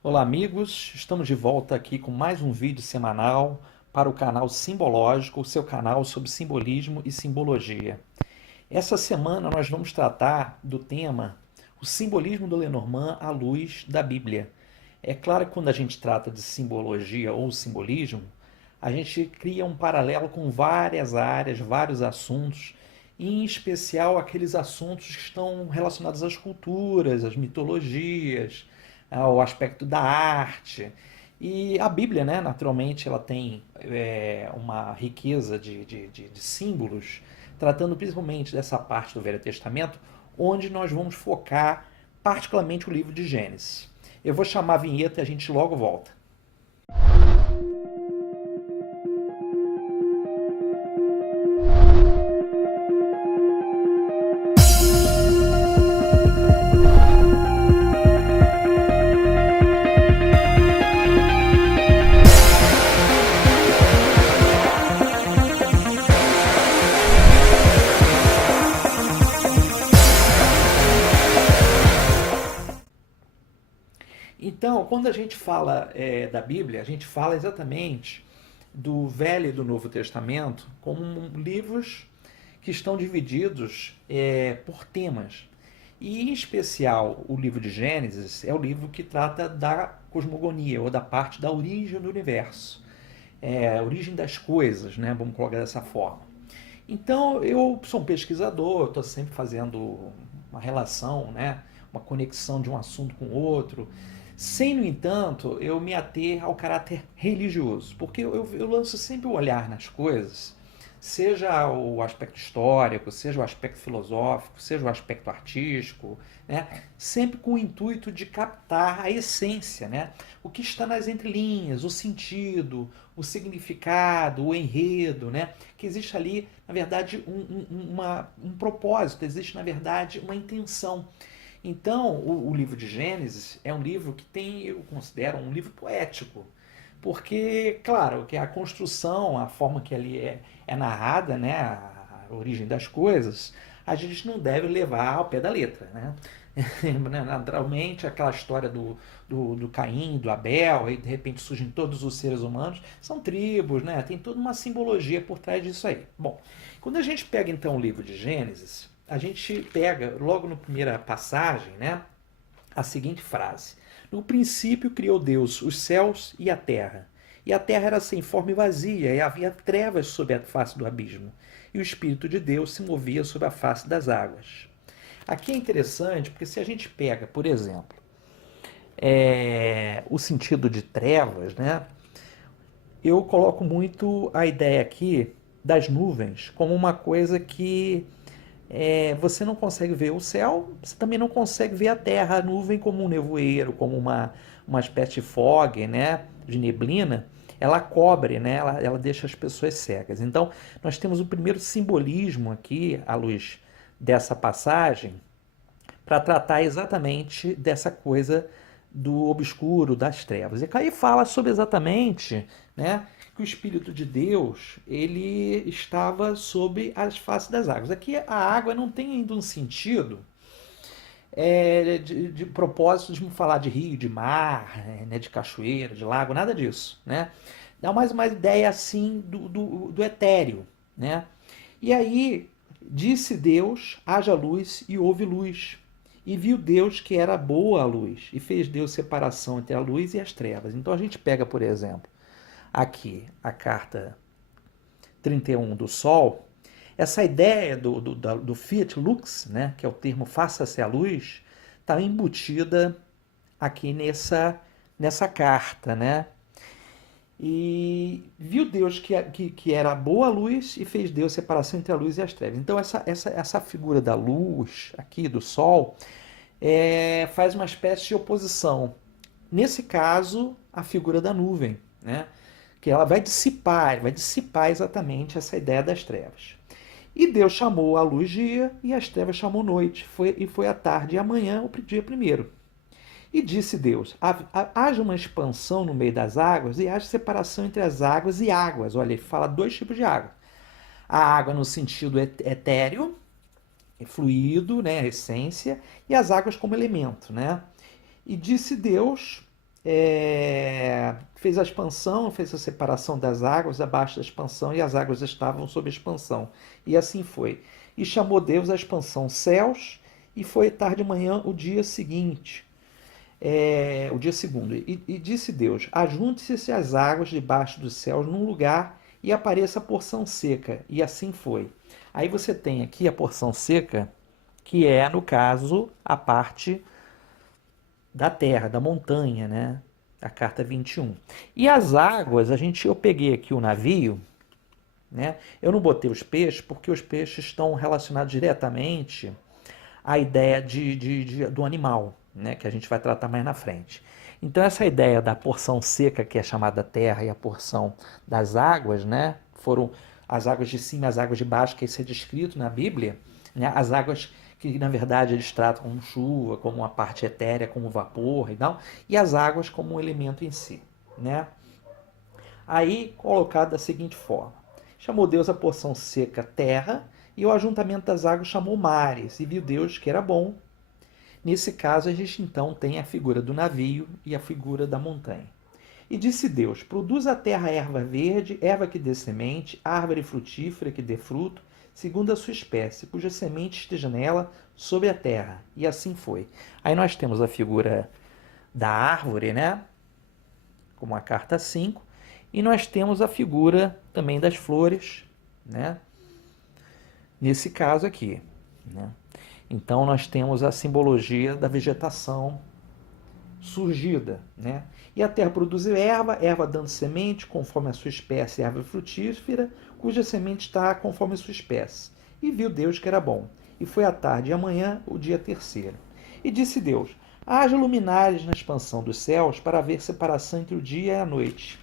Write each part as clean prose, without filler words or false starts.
Olá, amigos! Estamos de volta aqui com mais um vídeo semanal para o canal Simbológico, o seu canal sobre simbolismo e simbologia. Essa semana nós vamos tratar do tema o simbolismo do Lenormand à luz da Bíblia. É claro que quando a gente trata de simbologia ou simbolismo, a gente cria um paralelo com várias áreas, vários assuntos, e em especial aqueles assuntos que estão relacionados às culturas, às mitologias, ao aspecto da arte. E a Bíblia, né, naturalmente, ela tem uma riqueza de símbolos, tratando principalmente dessa parte do Velho Testamento, onde nós vamos focar particularmente o livro de Gênesis. Eu vou chamar a vinheta e a gente logo volta. Então, quando a gente fala da Bíblia, a gente fala exatamente do Velho e do Novo Testamento como livros que estão divididos por temas. E, em especial, o livro de Gênesis é o livro que trata da cosmogonia, ou da parte da origem do universo, a origem das coisas, né? Vamos colocar dessa forma. Então, eu sou um pesquisador, estou sempre fazendo uma relação, né? Uma conexão de um assunto com o outro, sem, no entanto, eu me ater ao caráter religioso, porque eu lanço sempre o olhar nas coisas, seja o aspecto histórico, seja o aspecto filosófico, seja o aspecto artístico, né? Sempre com o intuito de captar a essência, né? O que está nas entrelinhas, o sentido, o significado, o enredo, né? Que existe ali, na verdade, um propósito, existe, na verdade, uma intenção. Então, o livro de Gênesis é um livro que tem, eu considero, um livro poético, porque, claro, que a construção, a forma que ali é narrada, né, a origem das coisas, a gente não deve levar ao pé da letra, né? Naturalmente, aquela história do Caim, do Abel, e de repente surgem todos os seres humanos, são tribos, né? Tem toda uma simbologia por trás disso aí. Bom, quando a gente pega então o livro de Gênesis, a gente pega logo na primeira passagem, né, a seguinte frase: no princípio criou Deus os céus e a terra. E a terra era sem forma e vazia, e havia trevas sobre a face do abismo. E o Espírito de Deus se movia sobre a face das águas. Aqui é interessante porque se a gente pega, por exemplo, o sentido de trevas, né, eu coloco muito a ideia aqui das nuvens como uma coisa que você não consegue ver o céu, você também não consegue ver a terra, a nuvem como um nevoeiro, como uma espécie de fog, né, de neblina, ela cobre, né, ela deixa as pessoas cegas. Então, nós temos o primeiro simbolismo aqui, à luz dessa passagem, para tratar exatamente dessa coisa do obscuro, das trevas. E aí fala sobre exatamente, né, que o Espírito de Deus ele estava sobre as faces das águas. Aqui a água não tem ainda um sentido de propósito de falar de rio, de mar, né, de cachoeira, de lago, nada disso, né? Dá mais uma ideia assim do etéreo, né? E aí disse Deus, haja luz e houve luz. E viu Deus que era boa a luz, e fez Deus separação entre a luz e as trevas. Então a gente pega, por exemplo, aqui a carta 31 do Sol, essa ideia do Fiat Lux, né, que é o termo faça-se a luz, está embutida aqui nessa carta, né? E viu Deus que era boa a luz e fez Deus separação entre a luz e as trevas. Então essa figura da luz aqui, do Sol, faz uma espécie de oposição. Nesse caso, a figura da nuvem, né? Que ela vai dissipar exatamente essa ideia das trevas. E Deus chamou a luz dia e as trevas chamou noite. Foi a tarde e amanhã o dia primeiro. E disse Deus: haja uma expansão no meio das águas e haja separação entre as águas e águas. Olha, ele fala dois tipos de água. A água no sentido etéreo, fluido, né, essência, e as águas como elemento, né? E disse Deus, fez a expansão, fez a separação das águas abaixo da expansão, e as águas estavam sob a expansão. E assim foi. E chamou Deus a expansão céus, e foi tarde de manhã o dia seguinte, o dia segundo. E disse Deus: ajunte-se as águas debaixo dos céus num lugar, e apareça a porção seca. E assim foi. Aí você tem aqui a porção seca, que é, no caso, a parte da terra, da montanha, né? A carta 21. E as águas, eu peguei aqui o navio, né? Eu não botei os peixes porque os peixes estão relacionados diretamente à ideia do animal, né? Que a gente vai tratar mais na frente. Então essa ideia da porção seca, que é chamada terra, e a porção das águas, né? Foram as águas de cima e as águas de baixo, que isso é descrito na Bíblia, né? As águas que na verdade eles tratam como chuva, como uma parte etérea, como vapor e tal, e as águas como um elemento em si, né? Aí colocado da seguinte forma: chamou Deus a porção seca terra, e o ajuntamento das águas chamou mares, e viu Deus que era bom. Nesse caso, a gente então tem a figura do navio e a figura da montanha. E disse Deus: produz a terra erva verde, erva que dê semente, árvore frutífera que dê fruto, segundo a sua espécie, cuja semente esteja nela sobre a terra. E assim foi. Aí nós temos a figura da árvore, né? Como a carta 5. E nós temos a figura também das flores, né? Nesse caso aqui, né? Então nós temos a simbologia da vegetação surgida, né? E a terra produz erva, erva dando semente, conforme a sua espécie, árvore frutífera, cuja semente está conforme a sua espécie. E viu Deus que era bom. E foi a tarde e amanhã, o dia terceiro. E disse Deus: haja luminares na expansão dos céus, para haver separação entre o dia e a noite.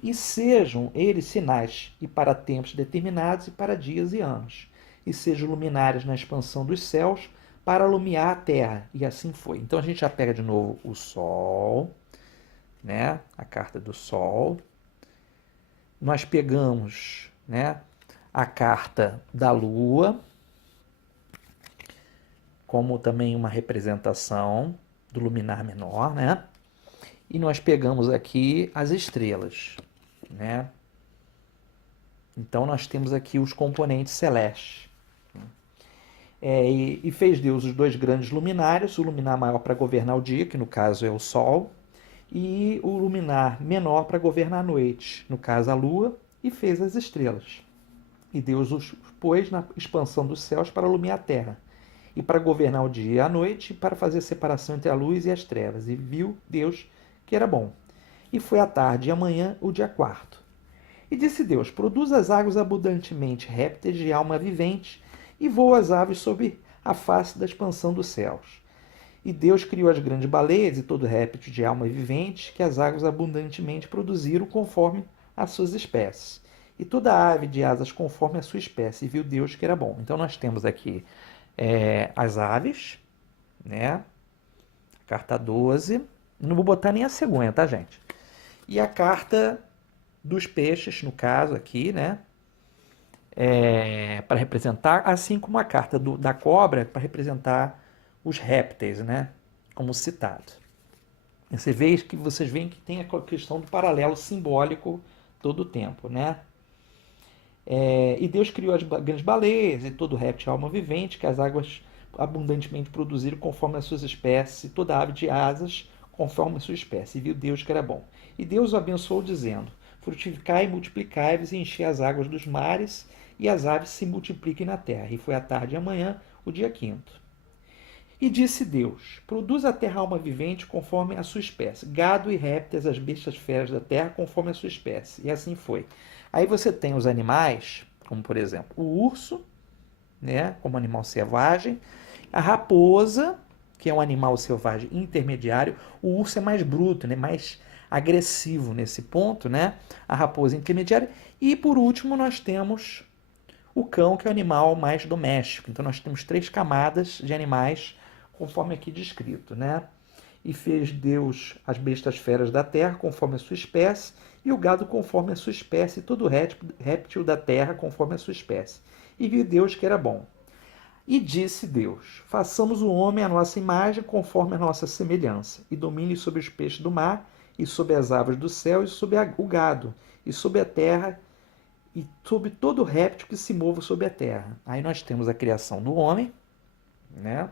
E sejam eles sinais, e para tempos determinados, e para dias e anos. E sejam luminares na expansão dos céus, para alumiar a terra. E assim foi. Então a gente já pega de novo o Sol, né? A carta do Sol. Nós pegamos, né, a carta da Lua, como também uma representação do luminar menor, né? E nós pegamos aqui as estrelas, né? Então nós temos aqui os componentes celestes. E fez Deus os dois grandes luminares, o luminar maior para governar o dia, que no caso é o Sol, e o luminar menor para governar a noite, no caso a Lua, e fez as estrelas. E Deus os pôs na expansão dos céus para iluminar a terra, e para governar o dia e a noite, e para fazer separação entre a luz e as trevas. E viu Deus que era bom. E foi a tarde e amanhã o dia quarto. E disse Deus: produz as águas abundantemente répteis de alma vivente, e voa as aves sobre a face da expansão dos céus. E Deus criou as grandes baleias e todo réptil de alma vivente, que as águas abundantemente produziram conforme as suas espécies. E toda ave de asas conforme a sua espécie. E viu Deus que era bom. Então nós temos aqui as aves, né? Carta 12. Não vou botar nem a cegonha, tá, gente? E a carta dos peixes, no caso aqui, né? Para representar, assim como a carta da cobra, para representar os répteis, né? Como citado. Vocês veem que tem a questão do paralelo simbólico todo o tempo, né? E Deus criou as grandes baleias e todo réptil alma vivente, que as águas abundantemente produziram conforme as suas espécies, e toda ave de asas conforme a sua espécie. E viu Deus que era bom. E Deus o abençoou, dizendo: frutificai e multiplicai-vos, e enchei as águas dos mares, e as aves se multipliquem na terra. E foi a tarde e amanhã, o dia quinto. E disse Deus: produz a terra alma vivente conforme a sua espécie, gado e répteis, as bestas feras da terra conforme a sua espécie. E assim foi. Aí você tem os animais, como por exemplo o urso, né, como animal selvagem, a raposa, que é um animal selvagem intermediário. O urso é mais bruto, né, mais agressivo nesse ponto, né? A raposa intermediária. E por último nós temos o cão, que é o animal mais doméstico. Então nós temos 3 camadas de animais, conforme aqui descrito, né? E fez Deus as bestas feras da terra, conforme a sua espécie, e o gado conforme a sua espécie, e todo réptil da terra, conforme a sua espécie. E viu Deus que era bom. E disse Deus: façamos o homem à nossa imagem, conforme a nossa semelhança, e domine sobre os peixes do mar, e sobre as aves do céu, e sobre o gado, e sobre a terra, e sobre todo réptil que se mova sobre a terra. Aí nós temos a criação do homem, né?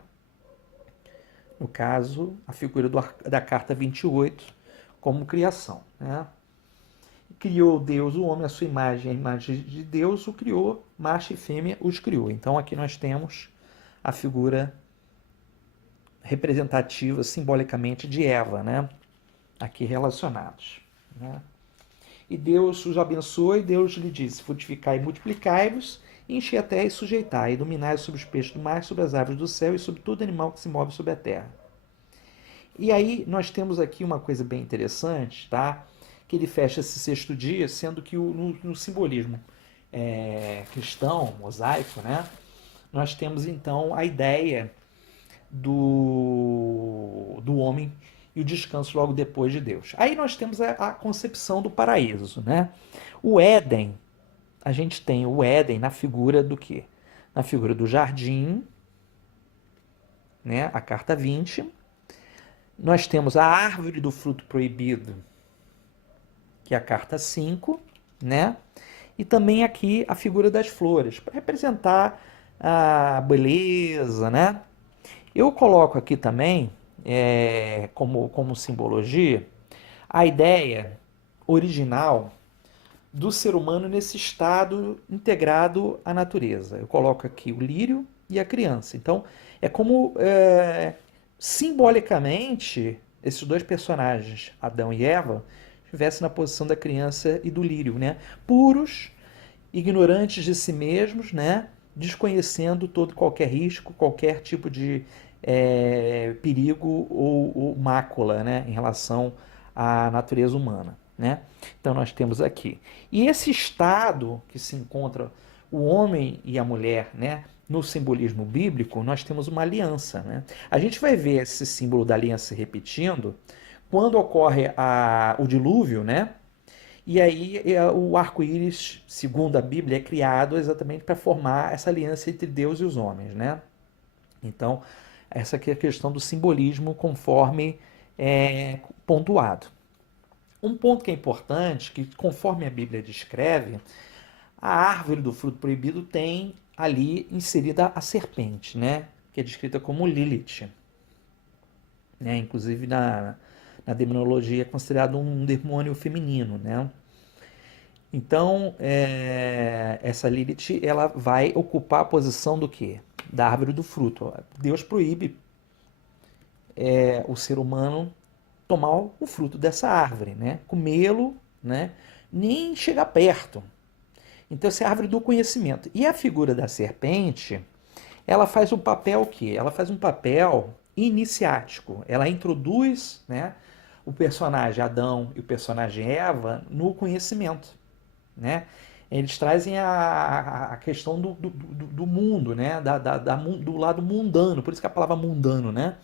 No caso, a figura da carta 28 como criação, né? Criou Deus o homem, a sua imagem, a imagem de Deus o criou, macho e fêmea os criou. Então aqui nós temos a figura representativa simbolicamente de Eva, né? Aqui relacionados, né? E Deus os abençoou e Deus lhe disse: frutificai e multiplicai-vos, enchei a terra e sujeitai, e dominai sobre os peixes do mar, sobre as aves do céu e sobre todo animal que se move sobre a terra. E aí nós temos aqui uma coisa bem interessante, tá? Que ele fecha esse sexto dia, sendo que no simbolismo cristão, mosaico, né? Nós temos então a ideia do homem e o descanso logo depois de Deus. Aí nós temos a concepção do paraíso, né? O Éden, a gente tem o Éden na figura do quê? Na figura do jardim, né? A carta 20. Nós temos a árvore do fruto proibido, que é a carta 5, né? E também aqui a figura das flores, para representar a beleza, né? Eu coloco aqui também, como simbologia, a ideia original do ser humano nesse estado integrado à natureza. Eu coloco aqui o lírio e a criança. Então, é como simbolicamente esses dois personagens, Adão e Eva, estivessem na posição da criança e do lírio, né? Puros, ignorantes de si mesmos, né? Desconhecendo todo qualquer risco, qualquer tipo de perigo ou mácula, né? Em relação à natureza humana, né? Então nós temos aqui. E esse estado que se encontra o homem e a mulher, né? No simbolismo bíblico, nós temos uma aliança, né? A gente vai ver esse símbolo da aliança se repetindo quando ocorre o dilúvio, né? E aí o arco-íris, segundo a Bíblia, é criado exatamente para formar essa aliança entre Deus e os homens, né? Então, essa aqui é a questão do simbolismo conforme pontuado. Um ponto que é importante, que conforme a Bíblia descreve, a árvore do fruto proibido tem ali inserida a serpente, né? Que é descrita como Lilith, né? Inclusive na demonologia é considerado um demônio feminino, né? Então, essa Lilith, ela vai ocupar a posição do quê? Da árvore do fruto. Deus proíbe o ser humano tomar o fruto dessa árvore, né? Comê-lo, né? Nem chegar perto. Então, essa é a árvore do conhecimento. E a figura da serpente, ela faz um papel o quê? Ela faz um papel iniciático. Ela introduz, né, o personagem Adão e o personagem Eva no conhecimento, né? Eles trazem a questão do mundo, né? Do lado mundano, por isso que a palavra mundano, né?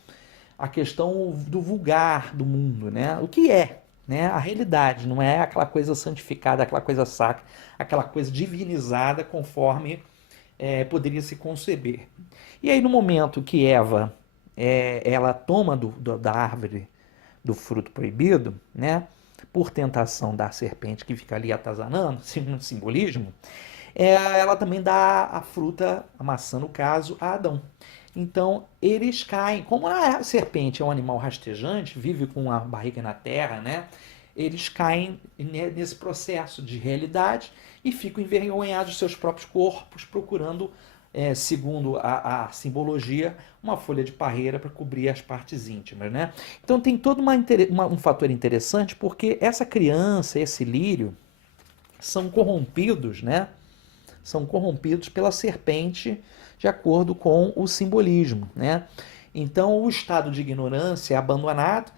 A questão do vulgar do mundo, né? O que é, né? A realidade, não é aquela coisa santificada, aquela coisa sacra, aquela coisa divinizada conforme poderia se conceber. E aí no momento que Eva ela toma da árvore do fruto proibido, né? Por tentação da serpente que fica ali atazanando, segundo o simbolismo, ela também dá a fruta, a maçã no caso, a Adão. Então eles caem, como a serpente é um animal rastejante, vive com a barriga na terra, né? Eles caem nesse processo de realidade e ficam envergonhados dos seus próprios corpos, procurando, segundo a simbologia, uma folha de parreira para cobrir as partes íntimas, né? Então tem todo um fator interessante, porque essa criança, esse lírio, são corrompidos, né? São corrompidos pela serpente de acordo com o simbolismo, né? Então o estado de ignorância é abandonado,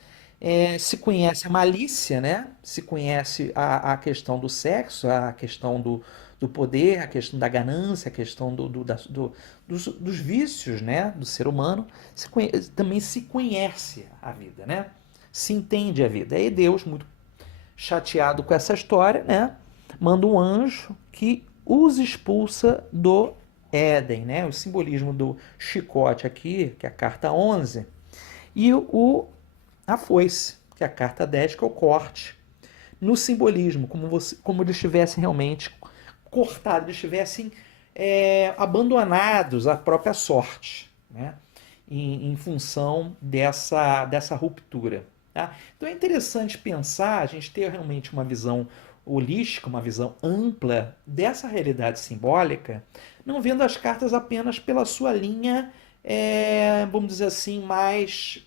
se conhece a malícia, né? Se conhece a questão do sexo, a questão do poder, a questão da ganância, a questão dos vícios, né? Do ser humano. Também se conhece a vida, né? Se entende a vida. E Deus, muito chateado com essa história, né? Manda um anjo que os expulsa do Éden, né? O simbolismo do chicote aqui, que é a carta 11, e a foice, que é a carta 10, que é o corte. No simbolismo, como eles estivessem realmente cortados, eles estivessem abandonados à própria sorte, né? Em função dessa ruptura. Tá? Então é interessante pensar, a gente ter realmente uma visão holística, uma visão ampla dessa realidade simbólica, não vendo as cartas apenas pela sua linha, vamos dizer assim, mais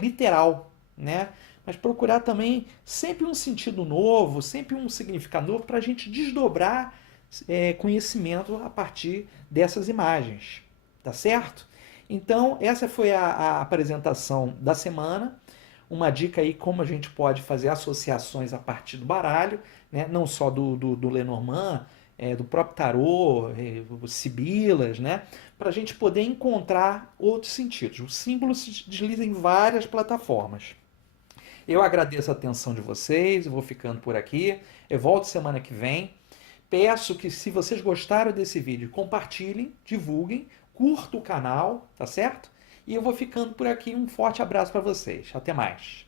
literal, né? Mas procurar também sempre um sentido novo, sempre um significado novo para a gente desdobrar conhecimento a partir dessas imagens, tá certo? Então, essa foi a apresentação da semana. Uma dica aí como a gente pode fazer associações a partir do baralho, né? Não só do Lenormand, do próprio tarô, sibilas, né? Para a gente poder encontrar outros sentidos. O símbolo se desliza em várias plataformas. Eu agradeço a atenção de vocês, eu vou ficando por aqui. Eu volto semana que vem. Peço que, se vocês gostaram desse vídeo, compartilhem, divulguem, curtam o canal, tá certo? E eu vou ficando por aqui. Um forte abraço para vocês. Até mais.